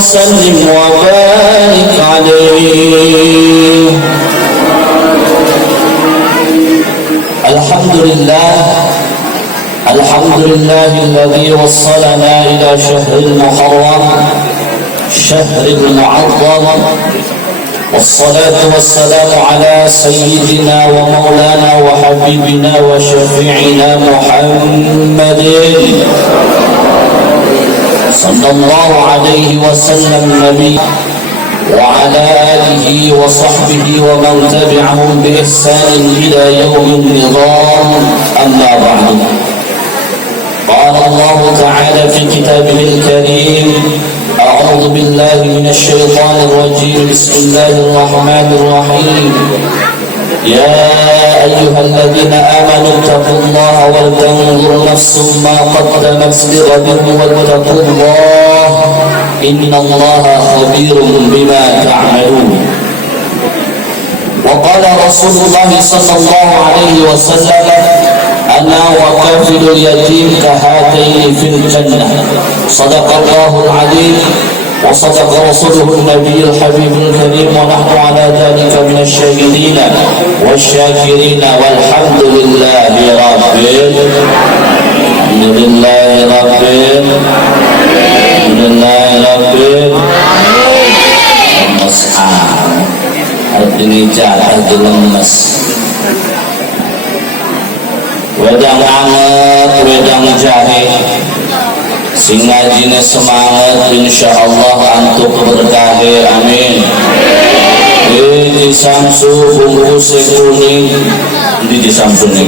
وسلم وبارك عليه. الحمد لله الذي وصلنا إلى شهر المحرم شهر المعظم، والصلاة والسلام على سيدنا ومولانا وحبيبنا وشفيعنا محمد صلى الله عليه وسلم النبي وعلى آله وصحبه ومن تبعهم بإحسان إلى يوم النظام. أما بعد، قال الله تعالى في كتابه الكريم: أعوذ بالله من الشيطان الرجيم، بسم الله الرحمن الرحيم. يا أيها الذين آمنوا اتقوا الله ولتنظر نفس ما قدمت لغد واتقوا الله إن الله خبير بما تعملون. وقال رسول الله صلى الله عليه وسلم: أنا وكافل اليتيم كهاتين في الجنة. صدق الله العليم وصدق رسوله النبي الحبيب الكريم، ونحن على ذلك من الشاهدين والشاكرين، والحمد لله رب Artinya jatah di lemes, wedang anget, wedang jahe, sing ngajine semangat insyaallah antuk berkahe amin. Di Samsu bungkus kuning di Samsu nih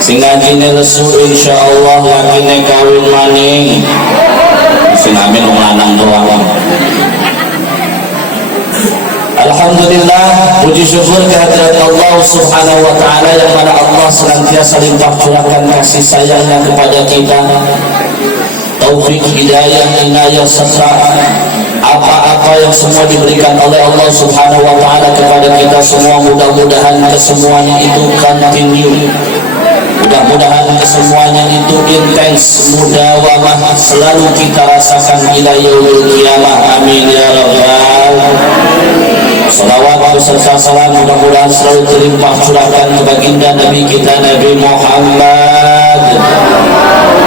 sing ngajine lesu insyaallah yakine kawin maning sing amin wong lanang doang. Alhamdulillah, puji syukur kehadirat Allah Subhanahu wa Ta'ala yang mana Allah senantiasa limpah curahkan kasih sayangnya kepada kita, taufik, hidayah, inayah serta apa-apa yang semua diberikan oleh Allah Subhanahu wa Ta'ala kepada kita semua. Mudah-mudahan kesemuanya itu continue, mudah-mudahan kesemuanya itu intens, mudawamah, selalu kita rasakan ila yaumil qiyamah amin ya rabbal. Salawat beserta salam mudah-mudahan selalu terlimpah curahkan ke baginda Nabi kita Nabi Muhammad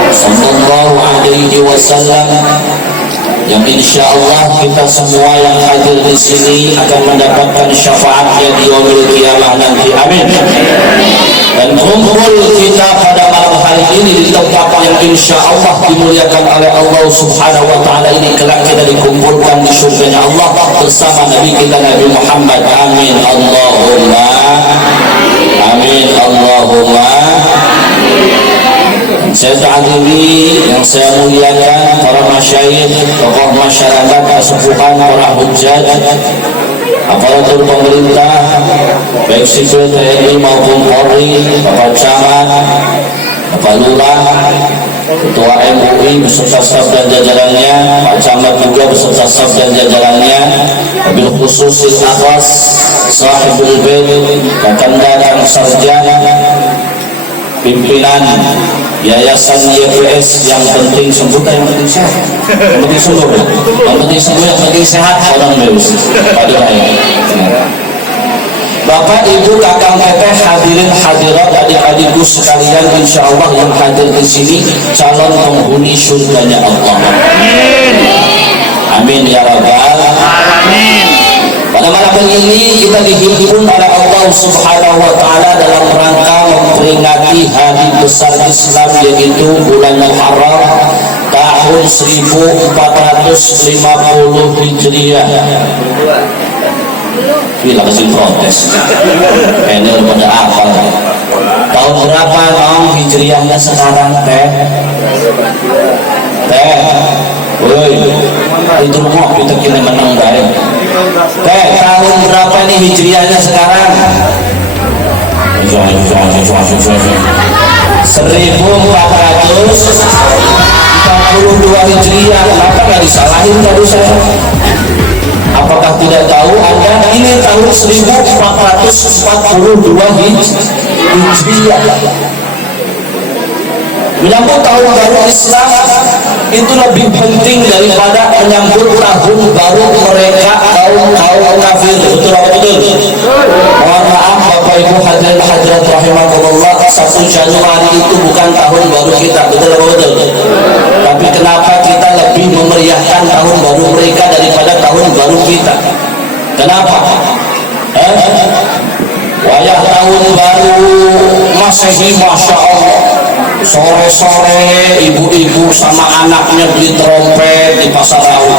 sallallahu alaihi wasallam, yang insyaallah kita semua yang hadir di sini akan mendapatkan syafaatnya di yaumil qiyamah nanti amin. Dan kumpul kita pada malam hari ini di tempat yang insyaallah dimuliakan oleh Allah Subhanahu wa Ta'ala ini, kelak kita dikumpulkan di surganya Allah bersama Nabi kita Nabi Muhammad amin Allahumma amin Allahumma. Saya ta'zimi yang saya muliakan para masyayikh, tokoh masyarakat, kesepuhan, para hujjaj, aparatur pemerintah baik sipil TNI maupun Polri, Bapak Camat, Bapak Lurah, Ketua MUI beserta staf dan jajarannya, Pak Camat juga beserta staf dan jajarannya, wabil khusus akhlas sahibul bait, Kakanda Kang Sarjan, pimpinan Yayasan YPS, yang penting sembuh, yang penting sehat, yang penting sembuh, yang penting sembuh, yang penting sehat, orang bebas pada lain. Bapak, Ibu, kakang, teteh, hadirin hadirat, adik-adikku sekalian, insyaallah yang hadir di sini calon penghuni surganya Allah. Amin ya rabbal alamin. Pada malam ini kita dihimpun oleh Allah Subhanahu wa Ta'ala dalam rangka memperingati hari besar Islam, yaitu bulan Muharram tahun 1450 Hijriah. Bila kasih protes ini pada apa tahun berapa dong Hijriahnya sekarang teh woi itu mau kita kini menang baik tahun berapa nih Hijriahnya sekarang? 1442 Hijriah. Kenapa nggak disalahin tadi saya? Apakah tidak tahu Anda ini tahun 1442 Hijriah. Menyambut tahun baru Islam itu lebih penting daripada menyambut tahun baru mereka kaum kafir. Betul apa betul? Mohon maaf Bapak Ibu hadirin hadirat rahimakumullah, 1 Januari itu bukan tahun baru kita. Betul apa betul? Tapi kenapa kita lebih memeriahkan tahun baru mereka daripada tahun baru kita? Kenapa? Wayah tahun baru Masehi, Masya Allah, sore-sore ibu-ibu sama anaknya beli trompet di pasar rawa.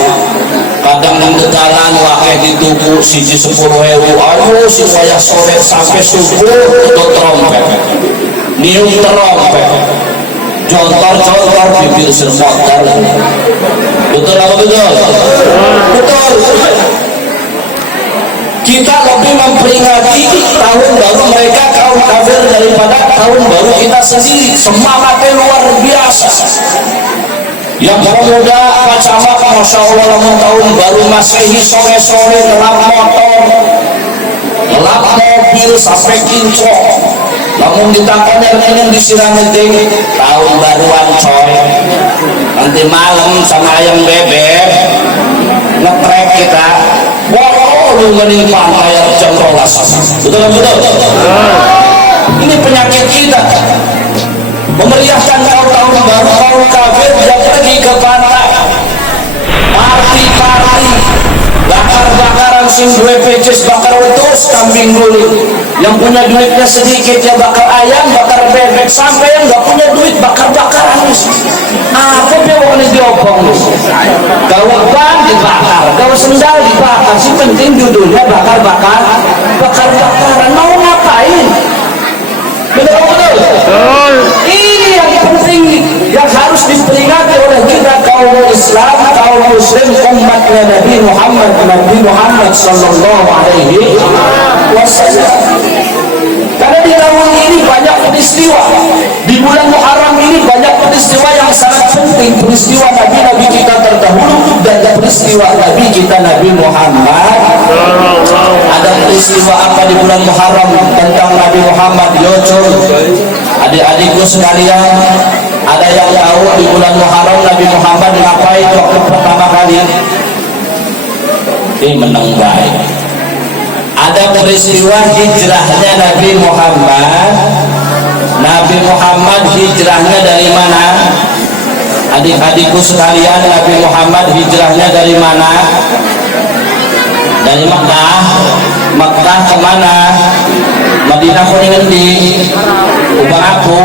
Kadang menggegalan wakeh di tuku siji 10.000. Aduh si wayah sore sampai subuh itu trompet, niung trompet, jontor-jontor bibir sermotar. Betul apa betul? Betul. Kita lebih memperingati tahun baru mereka kaum kafir daripada tahun baru kita sendiri. Semangatnya luar biasa. Yang pemuda Pak Camat, Masya Allah, namun tahun baru Masehi sore-sore ngelap motor, ngelap mobil sampai kinclok. Namun ditangkapnya yang disiram itu tahun baruan coy. Nanti malam sama ayam bebek ngetrek kita. Lu mending pantai jam 12. Betul betul. Ini penyakit kita. Memeriahkan tahun baru kaum kafir, dia pergi ke pantai, party, bakar-bakaran sing duwe peces, bakar wedus, kambing guling. Yang punya duitnya sedikit ya bakar ayam, bakar bebek, sampai yang nggak punya duit bakar-bakaran. Aku dia bukan diobong, gawa ban dibakar, gawa sendal dibakar. Si penting judulnya bakar-bakaran. Mau ngapain? Betul. Ini yang penting, yang harus diperingati oleh kita kaum Islam, kaum Muslim, umatnya Nabi Muhammad Sallallahu Alaihi Wasallam. Karena di tahun ini banyak peristiwa, di bulan Muharram ini banyak peristiwa yang sangat penting, peristiwa Nabi kita terdahulu dan peristiwa Nabi kita Nabi Muhammad. Ada peristiwa apa di bulan Muharram tentang Nabi Muhammad? Yocul, adik-adikku sekalian, ada yang tahu di bulan Muharram Nabi Muhammad ngapain waktu pertama kali? Dia menang baik. Ada peristiwa hijrahnya Nabi Muhammad. Nabi Muhammad hijrahnya dari mana? Adik-adikku sekalian, Nabi Muhammad hijrahnya dari mana? Dari Makkah. Makkah kemana? Madinah kuningan di ubah aku.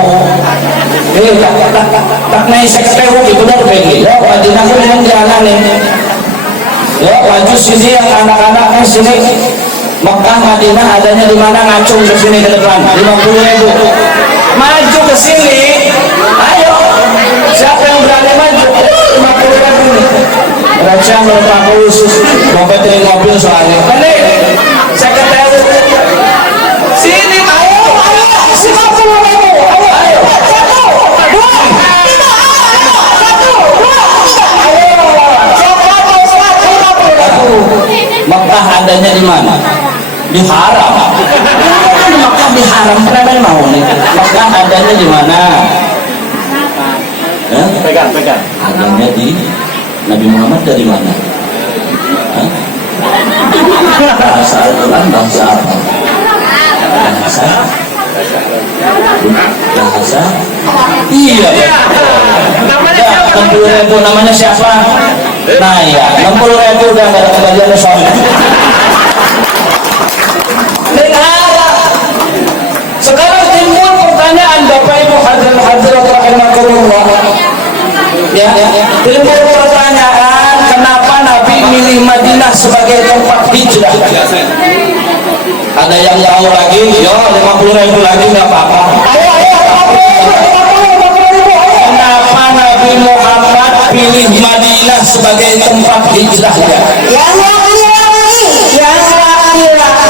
Tak naik sekretariat gitu dah begini. Ya, Madinah kuningan di anak nih. Ya, maju sini yang anak-anaknya sini. Mekah Madinah adanya di mana? Ngacung ke sini ke depan 50.000. Maju ke sini. Ayo. Siapa yang berani maju? 50.000. Raja melupa khusus. Dompet di mobil soalnya. Ini sekretariat. Sini ayo. 50.000. Ayo. Mekah adanya di mana? Di haram. Mekah di haram, kenapa mau nih? Mekah adanya di mana? Pegang. Adanya di Nabi Muhammad dari mana? Bahasa Al-Quran, bahasa apa? Bahasa? Iya. Ya, 60.000 namanya siapa? Nah ya, 60.000 udah nggak ada kembaliannya soalnya. Sekarang timbul pertanyaan Bapak Ibu hadirat rahimakumullah. Ya, timbul pertanyaan kenapa Nabi milih Madinah sebagai tempat hijrah? Ada yang tahu lagi? Yo, 50.000 lagi nggak apa-apa. Kenapa Nabi Muhammad pilih Madinah sebagai tempat hijrahnya? Yang laki-laki,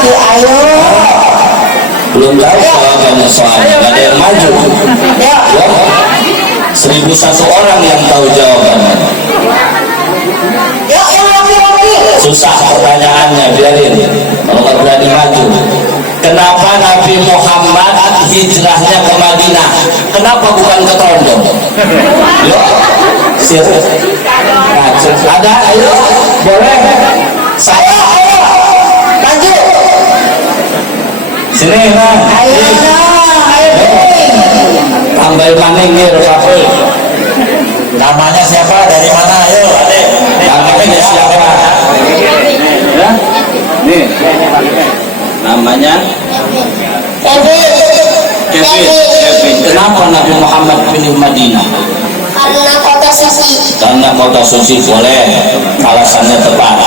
ayo. Belum tahu jawabannya soalnya, nggak ada yang maju. Ya. 1.001 orang yang tahu jawabannya. Susah pertanyaannya, biarin. Kalau nggak berani maju. Kenapa Nabi Muhammad hijrahnya ke Madinah? Kenapa bukan ke Trondong? Yo, ada, ayo, boleh. Saya, ayo, maju. Sini, nah. Ayo. Tambah maning nih, Rasul. Namanya siapa? Dari mana? Ayo, adek. Namanya siapa? Ya? Nih. Namanya Kevin. Kenapa Nabi Muhammad pilih Madinah? Karena kota suci. Karena kota suci, boleh. Alasannya tepat.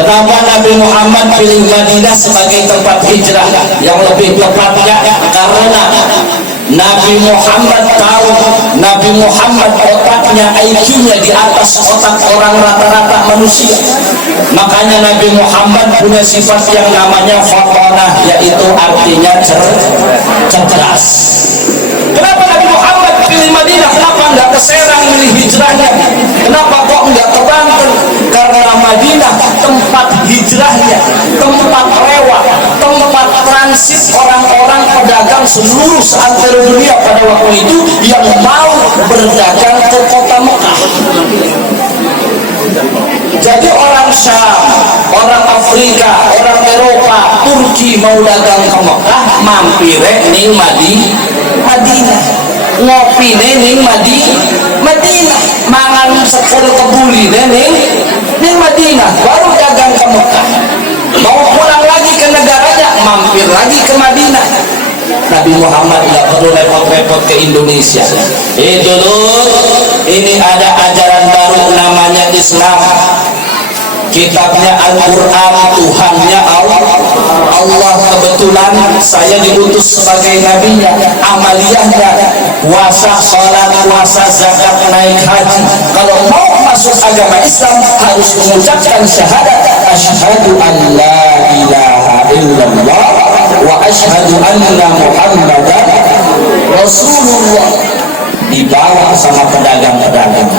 Kenapa Nabi Muhammad pilih Madinah sebagai tempat hijrah? Yang lebih tepatnya karena Nabi Muhammad tahu, Nabi Muhammad otaknya, IQ-nya di atas otak orang rata-rata manusia. Makanya Nabi Muhammad punya sifat yang namanya fatonah, yaitu artinya cerdas. Kenapa Nabi Muhammad pilih Madinah? Kenapa nggak ke Serang milih hijrahnya? Kenapa kok nggak ke Banten? Karena Madinah tempat hijrahnya, tempat lewat, tempat transit orang-orang pedagang seluruh seantero dunia pada waktu itu yang mau berdagang ke kota Mekah. Jadi orang Syam, orang Afrika, orang Eropa, Turki mau dagang ke Mekah, mampir ning Madinah, ngopi ning Madinah, mangan sekul kebuli ning Madinah, baru dagang ke Mekah. Mau pulang lagi ke negaranya, mampir lagi ke Madinah. Nabi Muhammad nggak perlu repot-repot ke Indonesia. Dulur, ini ada ajaran baru namanya Islam. Kitabnya Al-Quran, Tuhannya Allah. Kebetulan saya diutus sebagai nabinya. Amaliyahnya puasa, sholat, puasa, zakat, naik haji. Kalau mau masuk agama Islam harus mengucapkan syahadat asyhadu an la ilaha illallah wa asyhadu anna Muhammadan Rasulullah. Dibawa sama pedagang-pedagang.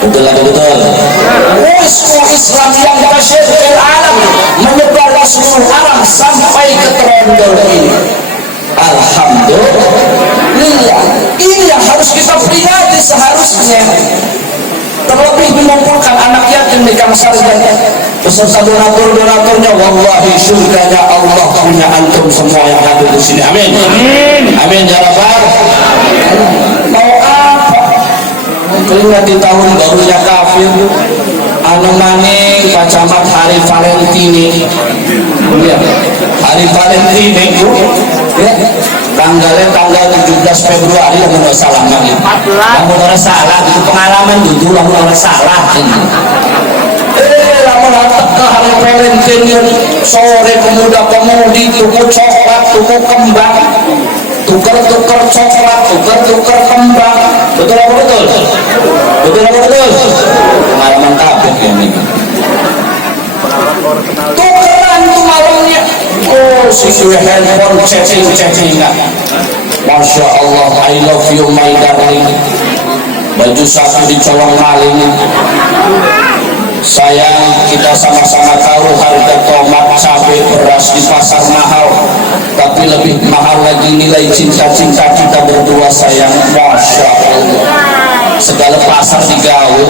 Betul atau betul? Islam yang masyarakat alam menyebar di seluruh alam sampai ke Trondol ini. Alhamdulillah. Ini yang harus kita peringati seharusnya. Terlebih mengumpulkan anak yatim di Kamsar dan beserta donatur-donaturnya. Wallahi surganya Allah punya antum semua yang hadir di sini. Amin. Amin ya rabbal. Mau apa? Keringat di tahun barunya kafir, anu maning pacamat hari Valentine, ya, hari Valentine itu, ya, tanggal 17 Februari, namun nggak salah lagi, namun nggak salah, itu pengalaman dulu, namun nggak salah. Namun ke hari Valentine, sore pemuda-pemudi tuku coklat, tuku kembang, tukar-tukar coklat, tukar-tukar kembang. Betul apa betul? Betul apa betul? Pengalaman kabeh ya ini. Tukeran tuh malamnya. Oh, si handphone chatting-chattingan. Masya Allah, I love you my darling. Baju satu dicolong maling. Sayang, kita sama-sama tahu harga tomat, cabai, beras di pasar mahal, tapi lebih mahal lagi nilai cinta-cinta kita berdua sayang. Masya Allah, segala pasar digawe.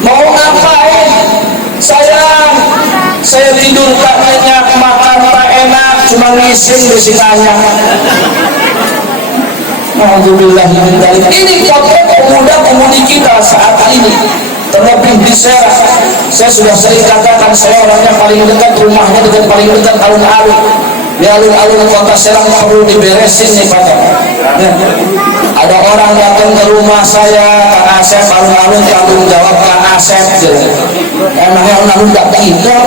Mau ngapain? Sayang, saya tidur tak nyenyak, makan tak enak, cuma ngising besinanya. Ini potret pemuda-pemudi kita saat ini, terlebih di Serang. Saya sudah sering katakan, saya orangnya paling dekat, rumahnya dekat paling dekat alun-alun. Di alun-alun kota Serang perlu diberesin nih Pak. Ya. Ada orang datang ke rumah saya, Kang Asep, alun-alun tanggung jawab Kang Asep. Emangnya alun-alun tidak kita?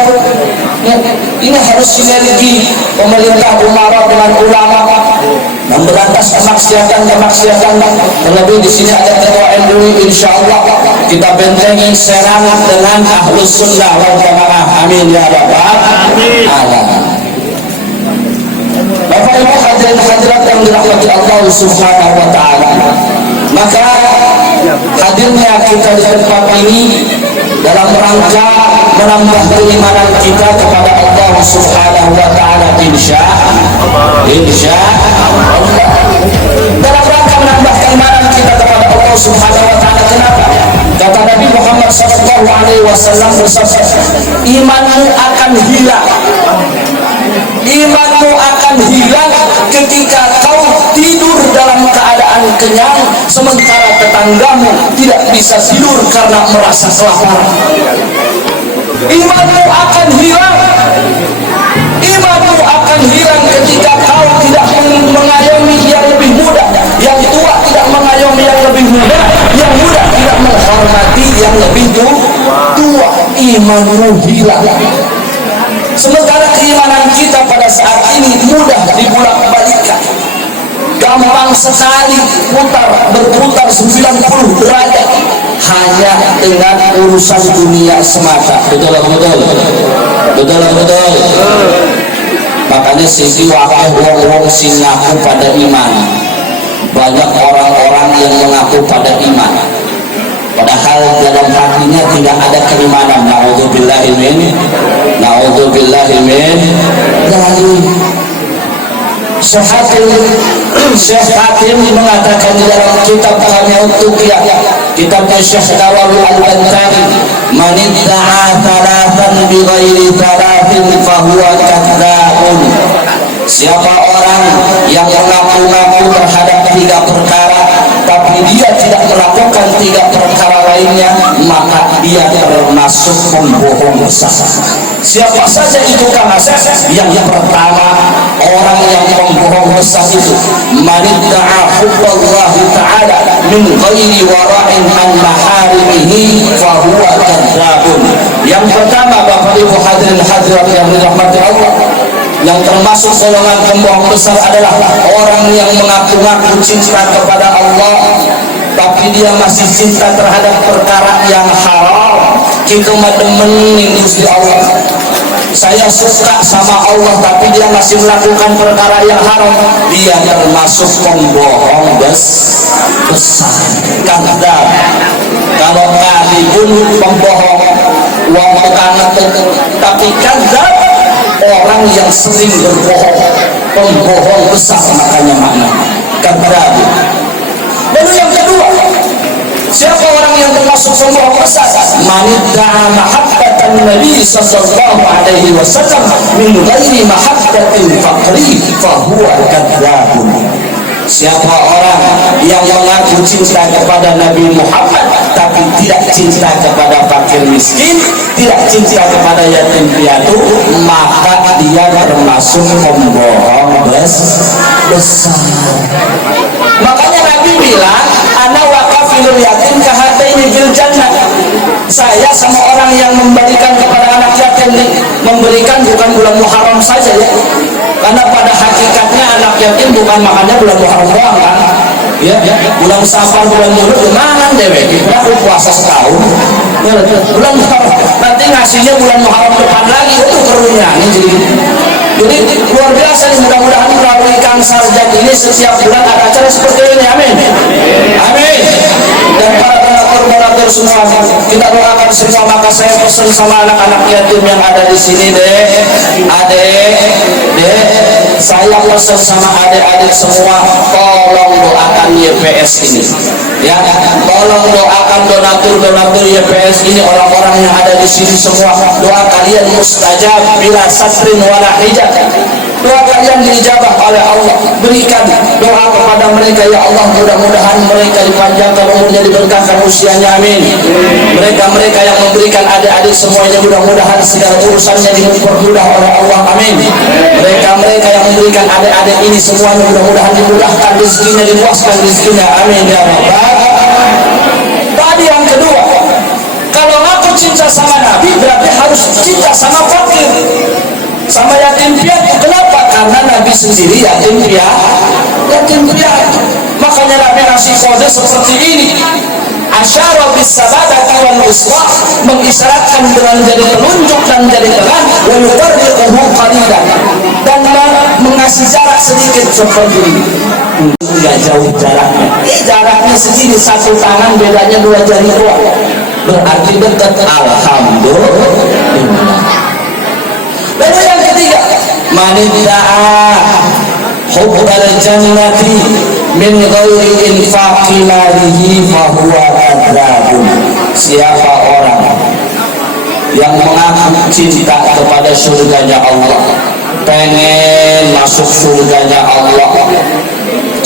Ya. Ini harus sinergi pemerintah Umaro dengan ulama memberantas kemaksiatan. Terlebih di sini ada ketua MUI, insya Allah kita bentengi Serang dengan Ahlus Sunnah wal Jamaah. Amin ya rabbal alamin. Bapak Ibu hadirin hadirat yang dirahmati Allah Subhanahu wa taala. Maka hadirnya kita di tempat ini dalam rangka menambah keimanan kita kepada Allah Subhanahu wa taala, insya Allah. Dalam rangka menambah keimanan kita kepada Allah Subhanahu wa taala. Kenapa? Kata Nabi Muhammad sallallahu alaihi wasallam bersabda, imanmu akan hilang. Imanmu akan hilang ketika kau tidur dalam keadaan kenyang, sementara tetanggamu tidak bisa tidur karena merasa kelaparan. Imanmu akan hilang. Imanmu akan hilang ketika kau tidak mengayomi yang lebih muda, yang tua tidak mengayomi yang lebih muda, yang muda tidak menghormati yang lebih tua. Imanmu hilang. Sementara keimanan kita pada saat ini mudah dibulak-balikan, gampang sekali berputar 90 derajat hanya dengan urusan dunia semata. Betul. Makanya sisi wakil wong-wong sing ngaku pada iman. Banyak orang-orang yang mengaku pada iman, padahal dalam hatinya tidak ada keimanan. Na'udzubillahi min Syekh Hatim mengatakan di dalam kitab Kamil Tuqiyah, kitabnya Syekh Nawawi Al-Bantani, man idda'a thalathan bi ghairi thalathin fahuwa kadzdzabun. Siapa orang yang mengaku-ngaku terhadap 3 perkara tapi dia tidak melakukan 3 perkara lainnya, maka dia termasuk pembohong besar. Siapa saja itu Kang Asep? Yang pertama, orang yang pembohong besar itu manidda'a hubballahi ta'ala min ghairi wara'in an maharimihi fahuwa kadzabun. Yang pertama, Bapak Ibu hadirin hadirat yang dirahmati Allah, yang termasuk golongan pembohong besar adalah orang yang mengaku-ngaku cinta kepada Allah, tapi dia masih cinta terhadap perkara yang haram. Kita demen Gusti Allah, saya suka sama Allah, tapi dia masih melakukan perkara yang haram. Dia termasuk pembohong besar, kadzab. Kalau kadibun pembohong, uang tukang tapi kadzab orang yang sering berbohong, pembohong besar, makanya makna kadzab. Lalu yang kedua, siapa orang yang termasuk pembohong besar? Manidda'a mahabbatan Nabi sallallahu alaihi wasallam min ghairi mahabbatil faqri fahuwa kadzabun. Siapa orang yang mengaku cinta kepada Nabi Muhammad tapi tidak cinta kepada fakir miskin, tidak cinta kepada yatim piatu, maka dia termasuk pembohong besar. Makanya Nabi bilang, ana waqafilul yatim kahataini fil jannah. Saya sama orang yang memberikan kepada anak yatim, memberikan bukan bulan Muharram saja ya, karena pada hakikatnya anak yatim bukan makannya bulan Muharram doang kan ya, bulan Safar, bulan Mulut gimana dewek, aku puasa setahun bulan Muharram, nanti ngasihnya bulan Muharram depan lagi, itu kerunya jadi luar biasa nih. Mudah-mudahan melalui Kang Sarjad ini setiap bulan ada acara seperti ini, amin amin. Dan para donatur semua kita doakan semua. Maka saya pesan sama anak-anak yatim yang ada di sini, adek, saya pesan sama adik-adik semua, tolong doakan YPS ini ya, tolong doakan donatur YPS ini, orang-orang yang ada di sini semua. Doa kalian mustajab bila satrin wala hijab, doa kalian diijabah oleh Allah. Berikan doa kepada mereka ya Allah, mudah-mudahan mereka dipanjangkan umurnya, diberkahkan usianya, amin. Mereka yang memberikan adik-adik semuanya, mudah-mudahan segala urusannya dipermudah oleh Allah, amin. Mereka yang memberikan adik-adik ini semuanya, mudah-mudahan dimudahkan rezekinya, dipuaskan rezekinya, amin ya Rabbal. Tadi yang kedua, kalau aku cinta sama Nabi berarti harus cinta sama fakir, sama yatim piatu. Kenapa? Karena Nabi sendiri yatim piatu. Makanya Nabi ngasih kode seperti ini, asyara bis sababati wal usra, mengisyaratkan dengan jari telunjuk dan jari tangan, wa yufarriquhu qalilan, dan mengasih jarak sedikit seperti ini. Enggak jauh jaraknya segini, satu tangan bedanya 2 jari doang, berarti dekat. Alhamdulillah. Lalu yang ketiga, manidda'a hubbal jannati min ghairi infaqi malihi fahuwa kadzabun. Siapa orang yang mengaku cinta kepada surganya Allah, pengen masuk surganya Allah.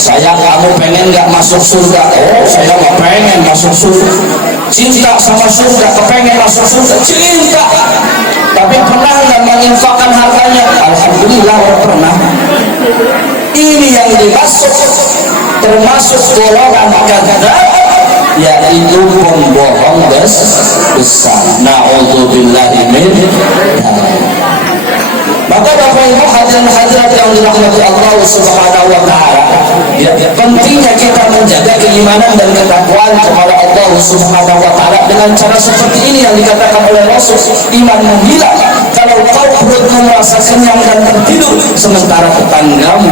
Saya, kamu pengen nggak masuk surga? Oh, saya nggak pengen masuk surga. Cinta sama surga, kepengen masuk surga, cinta. Tapi pernah nggak menginfakkan hartanya? Alhamdulillah pernah. Ini yang dimaksud termasuk golongan kadzab, yaitu pembohong besar. Na'udzubillahi min dzalik. Maka Bapak Ibu hadirin hadirat yang dirahmati Allah Subhanahu wa taala, ya, pentingnya kita menjaga keimanan dan ketakwaan kepada Allah Subhanahu wa taala dengan cara seperti ini yang dikatakan oleh Rasul, iman menghilang kalau kau perutmu merasa kenyang dan tertidur sementara tetanggamu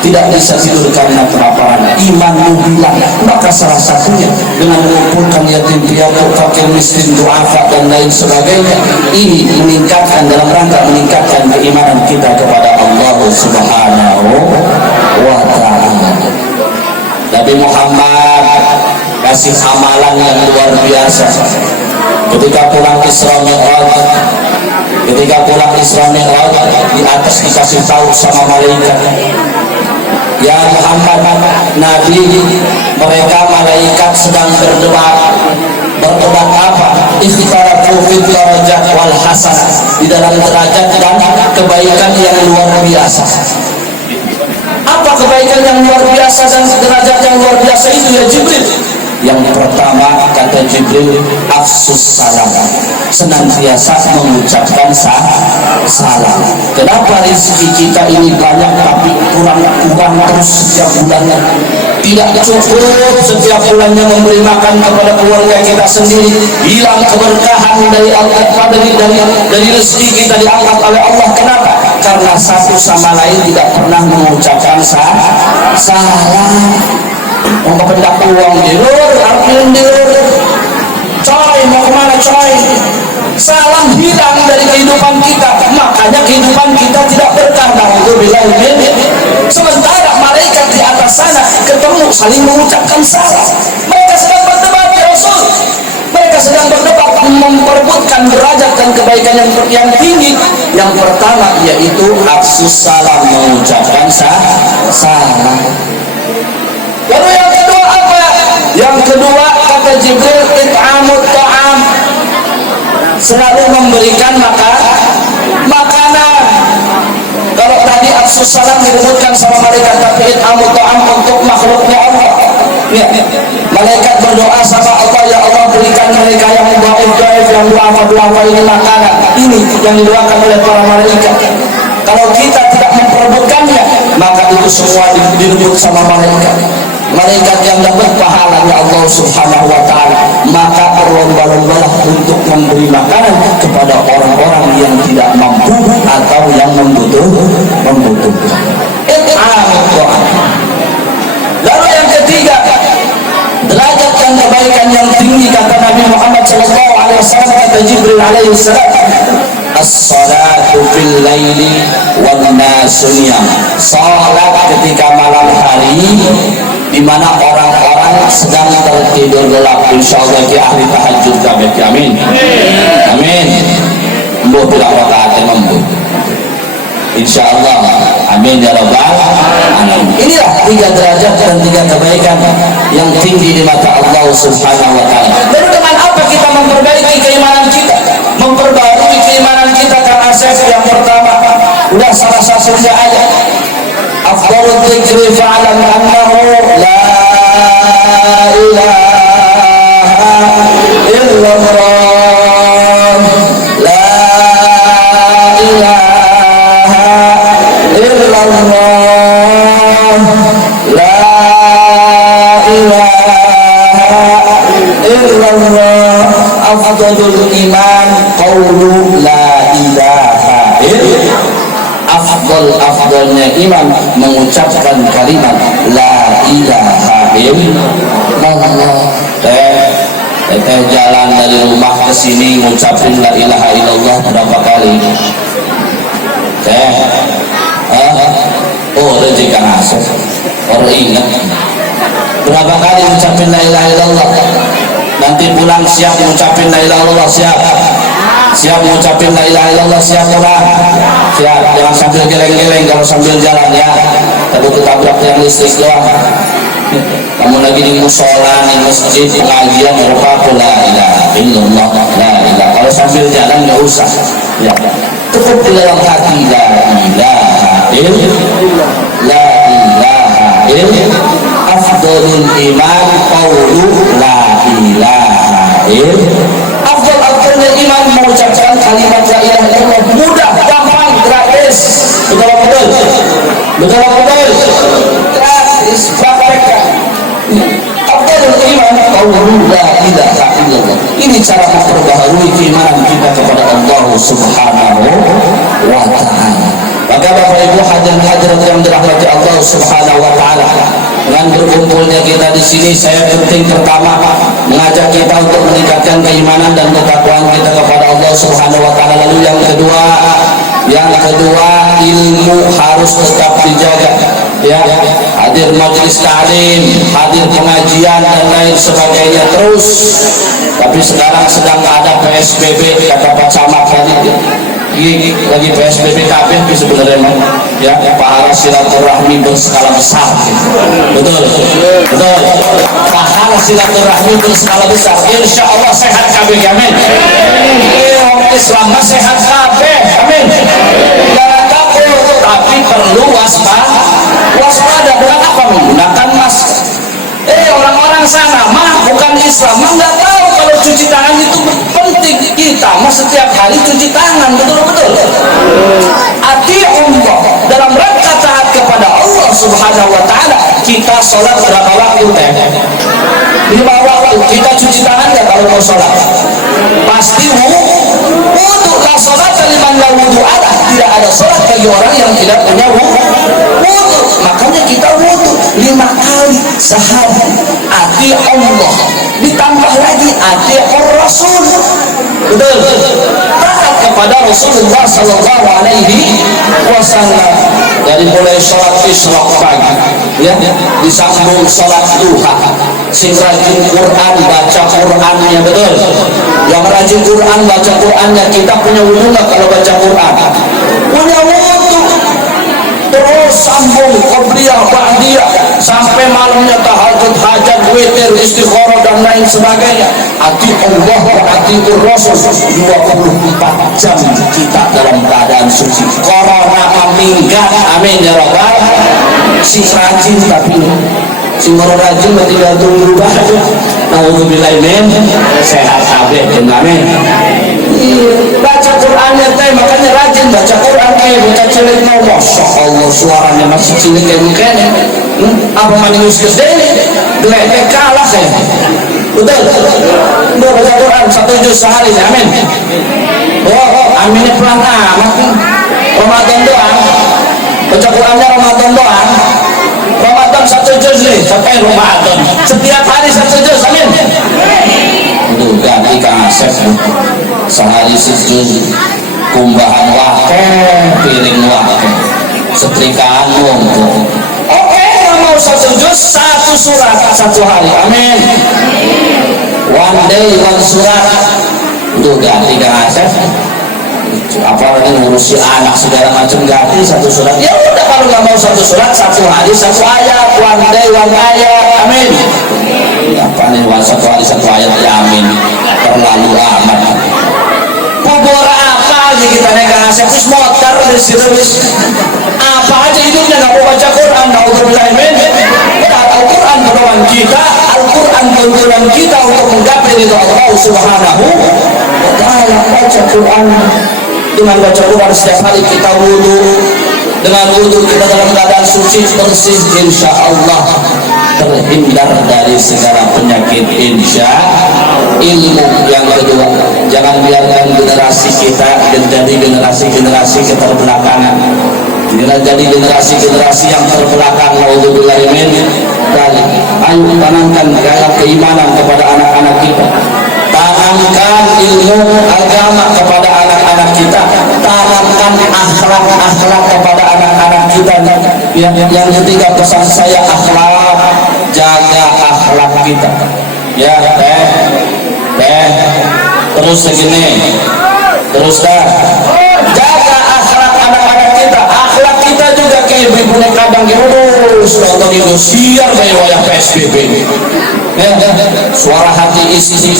tidak bisa tidur karena kelaparan. Imanmu hilang. Maka salah satunya dengan mengumpulkan yatim piatu, fakir miskin, duafa dan lain sebagainya, ini meningkatkan, dalam rangka meningkatkan keimanan kita kepada Allah Subhanahu wa taala. Nabi Muhammad kasih amalan yang luar biasa ketika pulang Isra Mi'raj. Ketika pulang Isra Mi'raj, di atas dikasih tahu sama malaikat, ya Muhammad, Nabi, mereka malaikat sedang berdoa Berbeda apa? Ikhtarafu fil darajat wal hasanah, di dalam derajat dan kebaikan yang luar biasa. Apa kebaikan yang luar biasa dan derajat yang luar biasa itu ya Jibril? Yang pertama kata Jibril, afsus salam, senantiasa mengucapkan salam. Kenapa rezeki kita ini banyak tapi kurang terus setiap bulannya? Tidak cukup setiap bulannya memberi makan kepada keluarga kita sendiri, hilang keberkahan dari dari rezeki kita diangkat oleh Allah. Kenapa? Karena satu sama lain tidak pernah mengucapkan salam. Mau kependak uang dirur, arpin dirur, coy mau kemana coy? Salam hilang dari kehidupan kita, makanya kehidupan kita tidak berkah. Sementara malaikat di atas sana ketemu saling mengucapkan salam. Mereka sedang berdebat ya Rasul. Mereka sedang berdebat memperebutkan derajat dan kebaikan yang tinggi. Yang pertama yaitu afsus salam, mengucapkan salam. Lalu yang kedua apa? Yang kedua kata Jibril, it'amut ta'am, selalu memberikan makanan. Kalau tadi afsus salam disebutkan sama malaikat, tapi it'amut ta'am untuk makhluknya Allah. Ya. Malaikat berdoa sama Allah, ya Allah berikan mereka yang dhaif, yang duafa ini makanan. Ini yang didoakan oleh para malaikat. Kalau kita tidak memperebutkannya, maka itu semua direbut sama malaikat. Malaikat yang dapat pahalanya Allah Subhanahu wa ta'ala, maka berlomba-lombalah untuk memberi makanan kepada orang-orang yang tidak mampu atau yang membutuhkan. Lalu yang ketiga, derajat dan kebaikan yang tinggi kata Nabi Muhammad sallallahu alaihi wasallam, kata Jibril alaihi salam, as-salatu fil laili wan nasu niyam, salat ketika malam hari di mana orang-orang sedang tertidur gelap. Insyaallah ki ahli tahajud kabeh. Amin. Amin. Mbok bilang rakaat mampu. Insyaallah. Amin ya rabbal alamin. Inilah 3 derajat dan 3 kebaikan yang tinggi di mata Allah Subhanahu wa taala. Lalu dengan apa kita memperbaiki keimanan kita? Memperbarui keimanan kita karena yang pertama udah salah satunya ayat afdalul dzikri fa'lam annahu la ilaha illallah, la ilaha illallah, la ilaha illallah. Afdalul iman qawlu la ilaha illallah. Afdalnya iman mengucapkan kalimat la ilaha illallah. Teteh jalan dari rumah ke sini ngucapin la ilaha illallah berapa kali? Oh rezeki kan asal. Orang ingat berapa kali ngucapin la ilaha illallah? Nanti pulang siap ngucapin la ilaha illallah, siap ngucapin la ilaha illallah, siap orang siap. Jangan sambil geleng-geleng kalau sambil jalan ya, takut ketabrak yang listrik doang. Kamu lagi di musola, di masjid, pengajian, lupa la ilaha illallah, la ilaha. Kalau sambil jalan nggak usah ya, cukup di dalam hati la ilaha illallah, la ilaha illallah. Afdalul iman qawlu la ilaha illallah. Afdalnya iman mengucapkan kalimat la ilaha illallah. Mudah, gampang, gratis. Betul. Gratis, praktekkan. Afdalul iman qawlu la ilaha illallah. Ini cara memperbaharui keimanan kita kepada Allah Subhanahu wa ta'ala. Maka Bapak Ibu hadirin yang dirahmati Allah Subhanahu wa ta'ala, dengan berkumpulnya kita di sini, saya penting pertama mengajak kita untuk meningkatkan keimanan dan ketakwaan kita kepada Allah Subhanahu wa ta'ala. Lalu yang kedua ilmu harus tetap dijaga ya. Hadir majelis ta'lim, hadir pengajian dan lain sebagainya terus. Tapi sekarang sedang ada PSBB kata Pak Camat tadi. Ini lagi PSBB kabeh sebenarnya mah ya, pahala silaturahmi berskala besar. Betul, betul. Pahala silaturahmi berskala besar. Insya Allah sehat kabeh, amin. Orang Islam mah sehat kabeh, amin. Jangan takut, tapi perlu waspada dengan apa? Menggunakan masker. Orang-orang sana mah bukan Islam, mah nggak tahu kalau cuci tangan itu penting. Kita mah setiap hari cuci tangan, betul-betul. Ati Allah dalam rangka taat kepada Allah Subhanahu Wa Taala. Kita sholat berapa waktu teh? 5 waktu. Kita cuci tangan nggak kalau mau sholat? Pasti wudu. La sholat liman la wudu ada. Tidak ada sholat bagi orang yang tidak punya wudu. Makanya kita wudu 5 kali sehari. Ati Allah. Ditambah lagi ati Rasul. Betul. Taat kepada Rasulullah Sallallahu Alaihi Wasallam. Dari mulai sholat isyraq pagi, ya, disambung sholat duha. Sing rajin Quran baca Qurannya, betul. Yang rajin Quran baca Qurannya, kita punya wudu nggak kalau baca Quran? Punya wudu. Terus sambung qobliyah ba'diyah sampai malamnya tahajud, hajat, witir, istikharah dan lain sebagainya. Ati Allah wa ati Rasul 24 jam kita dalam keadaan suci. Corona minggat, amin ya rabbal. Si rajin tapi si rajin tinggal tunggu aja. Nauzubillah min sehat kabeh, amin. Baca Qurannya teh, makanya rajin baca Quran baca cilik mau, masya Allah suaranya masih cilik kayak mungkin apa manius gede geledek kalah saya. Betul, udah baca Quran 1 juz sehari, amin. Aminnya pelan amat. Ramadan doang baca Qurannya, Ramadan doang. Ramadan 1 juz nih sampai Ramadan setiap hari 1 juz, amin. Tuh ganti Kang Asep sehari 1 juz, kumbahan wake, piring wake, setrikaan numpuk. Oke, nggak mau 1 juz, 1 surat 1 hari, amin. One day 1 surat. Tuh ganti Kang Asep. Apalagi ngurusi anak segala macam, ganti 1 surat. Ya udah, kalau nggak mau 1 surat, 1 hari 1 ayat. One day 1 ayat, amin. Apa nih 1 hari 1 ayat, ya amin. Terlalu amat. Kubur apa aja kita nih Kang Asep, terus motor serius. Apa aja hidupnya nggak mau baca Quran, nauzubillah min. Al-Quran pedoman kita, Al-Quran tuntunan kita untuk menggapai ridho Allah Subhanahu wa Ta'ala. Baca Quran. Dengan baca Quran setiap hari kita wudu. Dengan wudu kita dalam keadaan suci bersih, insya Allah terhindar dari segala penyakit, insya ilmu. Yang kedua, jangan biarkan generasi kita menjadi generasi keterbelakangan. Jangan jadi generasi yang terbelakang. Nauzubillahi min dzalik. Ayo tanamkan gaya keimanan kepada anak-anak kita. Tanamkan ilmu agama kepada anak-anak kita. Tanamkan akhlak kepada anak-anak kita. Yang ketiga, pesan saya akhlak. Jaga akhlak kita. Ya, terus segini. Terus dah. Jaga akhlak anak-anak kita. Akhlak kita juga kayak ibu kadang diurus. Contoh Indosiar kayak wayah PSBB. Ya, suara hati istri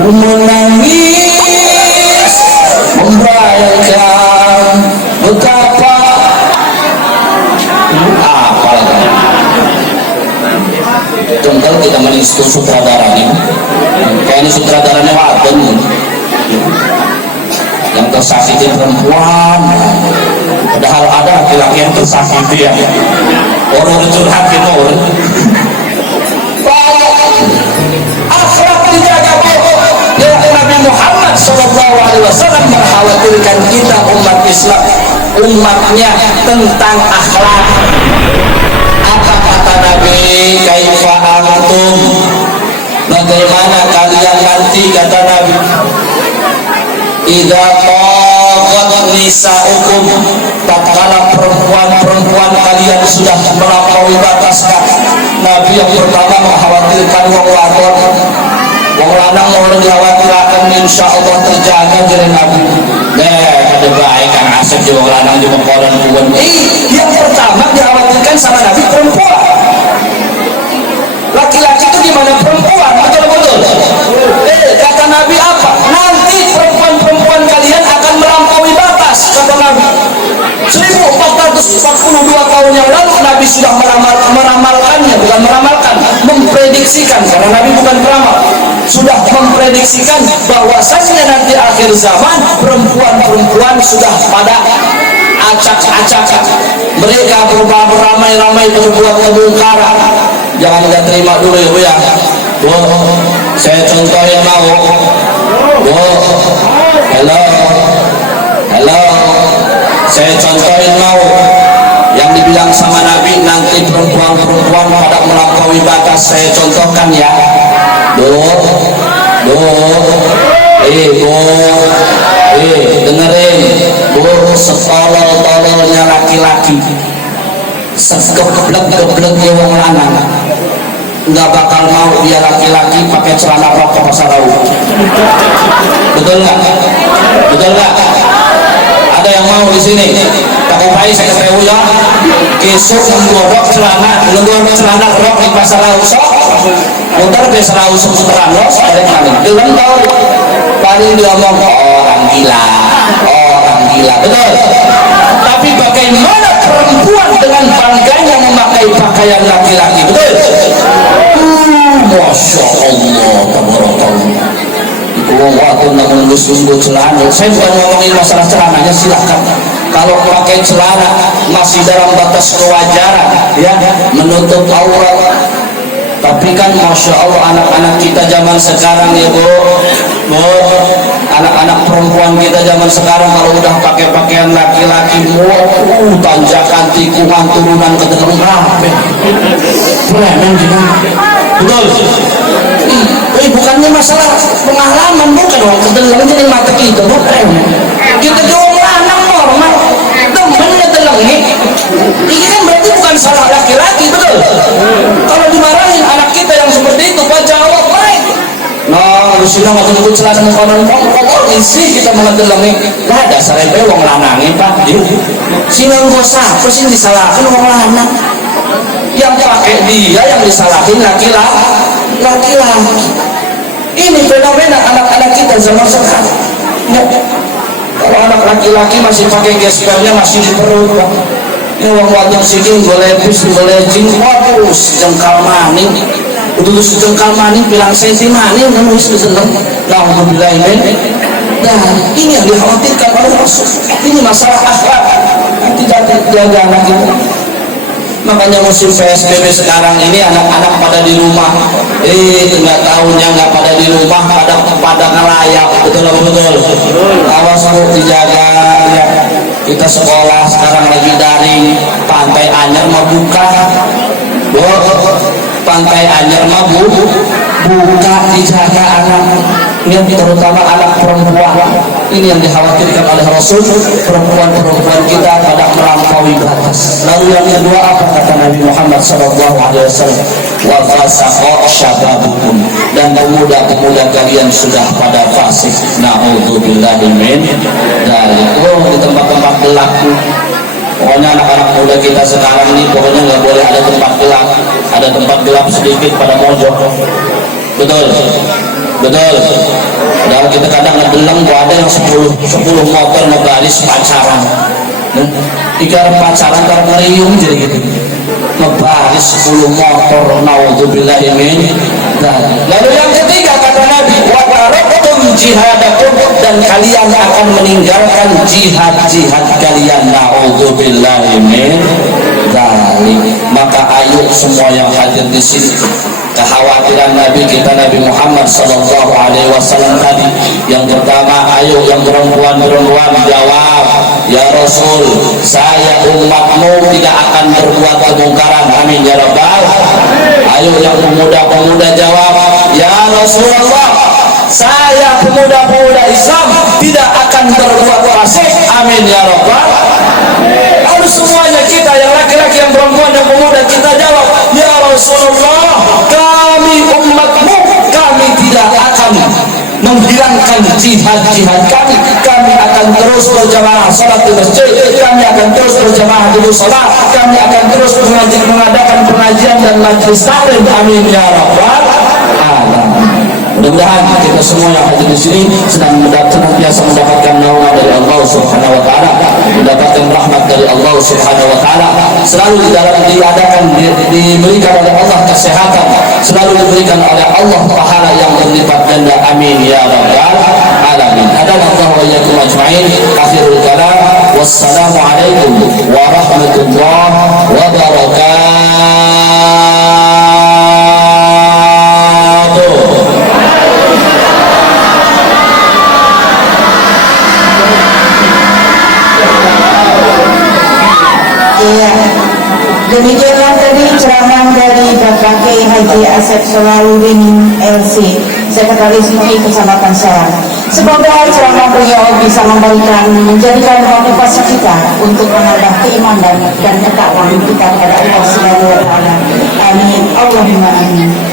menangis membayangkan betapa apa lagi. Contoh kita menangis itu sutradaranya, kayak ini sutradaranya Wadon yang tersakiti perempuan, padahal ada laki-laki yang tersakiti ya. Orang curhat gitu. Akhlak dijaga. Ya, Nabi Muhammad SAW mengkhawatirkan kita umat Islam, umatnya tentang akhlak. Apa kata Nabi? Kaifa antum? Bagaimana kalian nanti, kata Nabi? Idza taghat nisa'ukum, tatkala perempuan-perempuan kalian sudah melampaui batas. Nabi yang pertama mengkhawatirkan wong wadon. wong lanang mau dikhawatirkan insya Allah terjaga jadi Nabi. Ada baik kan asep di wong lanang di mengkolan kuwen. Yang pertama dikhawatirkan sama Nabi perempuan. Laki-laki itu gimana perempuan, betul-betul. Kata Nabi apa? Nanti perempuan-perempuan kalian akan melampaui batas, kata Nabi. 1442 tahun yang lalu Nabi sudah meramalkannya, bukan meramalkan, memprediksikan, karena Nabi bukan peramal, sudah memprediksikan bahwasannya nanti akhir zaman perempuan-perempuan sudah pada acak-acakan, mereka beramai-ramai berbuat kemungkaran. Jangan nggak terima dulu ya Bu ya. Bu, saya contohin mau. Bu, halo, saya contohin mau. Yang dibilang sama Nabi nanti perempuan-perempuan pada melampaui batas, saya contohkan ya. Bu, dengerin. Bu, setolol-tololnya laki-laki, segeblek-geblek dia wong lanang, nggak bakal mau dia laki-laki pakai celana rok ke pasar rawa. Betul nggak? Ada yang mau di sini? Tak upai saya ketahui ya. Besok nunggu celana rok di pasar rawa. So, muter pasar rawa seputaran lo. Balik maling. Belum tahu. Paling dia ngomong orang gila. Betul. Tapi bagaimana perempuan dengan bangganya memakai pakaian laki-laki, betul? Masya Allah, tabarakallah. Waktu namun nunggu celana. Saya bukan ngomongin masalah celananya, silakan. Kalau pakai celana masih dalam batas kewajaran, ya, menutup aurat. Tapi kan Masya Allah anak-anak kita zaman sekarang ya Bu, anak-anak perempuan kita zaman sekarang kalau udah pakai pakaian laki-laki, tanjakan tikungan turunan ke dalam rapi, premen juga, betul. Bukannya masalah pengalaman, bukan orang ke dalam jadi mata kita, bukan. Kita doang lanang normal, temennya dalam ini kan berarti bukan salah laki-laki, betul. Kalau dimarahin anak kita yang seperti itu, baca Allah baik. Nah, lu sudah nggak tunggu celana mengkonon kok isi kita mengedelangi. Lah dasar itu wong lanangin Pak. Sinang dosa, apa sih disalahkan wong lanang? Yang pakai dia yang disalahin laki-laki. Ini fenomena anak-anak kita zaman sekarang. Ya. Kalau anak laki-laki masih pakai gespernya masih di perut Pak. Ini wong wadon sini boleh pis, boleh jing, waduh jengkal maning. Untuk sejengkal maning bilang senti maning namun seneng. Alhamdulillah ini. Nah, ini yang dikhawatirkan oleh Rasul. Ini masalah akhlak. Nanti jaga anak kita. Makanya musim PSBB sekarang ini anak-anak pada di rumah. Nggak tahunya nggak pada di rumah, pada ngelayap. Betul. Awas harus dijaga ya. Kita sekolah sekarang lagi daring, Pantai Anyar mau buka. Pantai Anyar mau buka, dijaga anak. Ini terutama anak perempuan. Ini yang dikhawatirkan oleh Rasul, perempuan-perempuan kita pada melampaui batas. Lalu yang kedua apa kata Nabi Muhammad SAW? Wa fasakha syababukum, dan pemuda-pemuda kalian sudah pada fasik. Na'udzubillahi min dzalik. Di tempat-tempat gelap. Pokoknya anak-anak muda kita sekarang ini pokoknya nggak boleh ada tempat gelap. Ada tempat gelap sedikit pada mojok. Betul. Padahal kita kadang ngedeleng bahwa ada yang 10 motor ngebaris pacaran. Ikan pacaran karena ngeriung jadi gitu. Ngebaris 10 motor, naudzubillahi min dzalik. Lalu yang ketiga kata Nabi, wa taraktum jihadakum, dan kalian akan meninggalkan jihad kalian, naudzubillahi min dzalik. Maka ayo semua yang hadir di sini, kekhawatiran Nabi kita Nabi Muhammad SAW tadi, yang pertama, ayo yang perempuan jawab, ya Rasul, saya umatmu tidak akan berbuat kemungkaran, amin ya Rabbal. Ayo yang pemuda jawab, ya Rasulullah, saya pemuda Islam tidak akan berbuat fasik, amin ya Rabbal. Lalu semuanya kita, yang laki-laki, yang perempuan, yang pemuda, kita jawab, ya Rasulullah, kami umatmu, kami tidak akan menghilangkan jihad-jihad kami. Kami akan terus berjamaah salat di masjid, kami akan terus berjamaah di musala, kami akan terus mengadakan pengajian dan majlis taklim. Amin ya rabbal alamin. Mudah-mudahan kita semua yang hadir di sini senantiasa mendapatkan naungan dari Allah Subhanahu wa taala, mendapatkan rahmat dari Allah Subhanahu wa taala, selalu diberikan oleh Allah kesehatan, selalu diberikan oleh Allah pahala yang berlipat ganda. Amin ya rabbal alamin. Hadanallahu wa iyyakum ajma'in. Akhirul kalam. Wassalamu alaikum warahmatullahi wabarakatuh. Iya, demikianlah tadi ceramah dari Bapak Kiai Haji Asep Solahuddin LC, Sekretaris MUI Kecamatan Serang. Semoga ceramah beliau bisa menjadikan motivasi kita untuk menambah keimanan dan ketakwaan kita kepada Allah Subhanahu wa taala. Amin. Allahumma amin.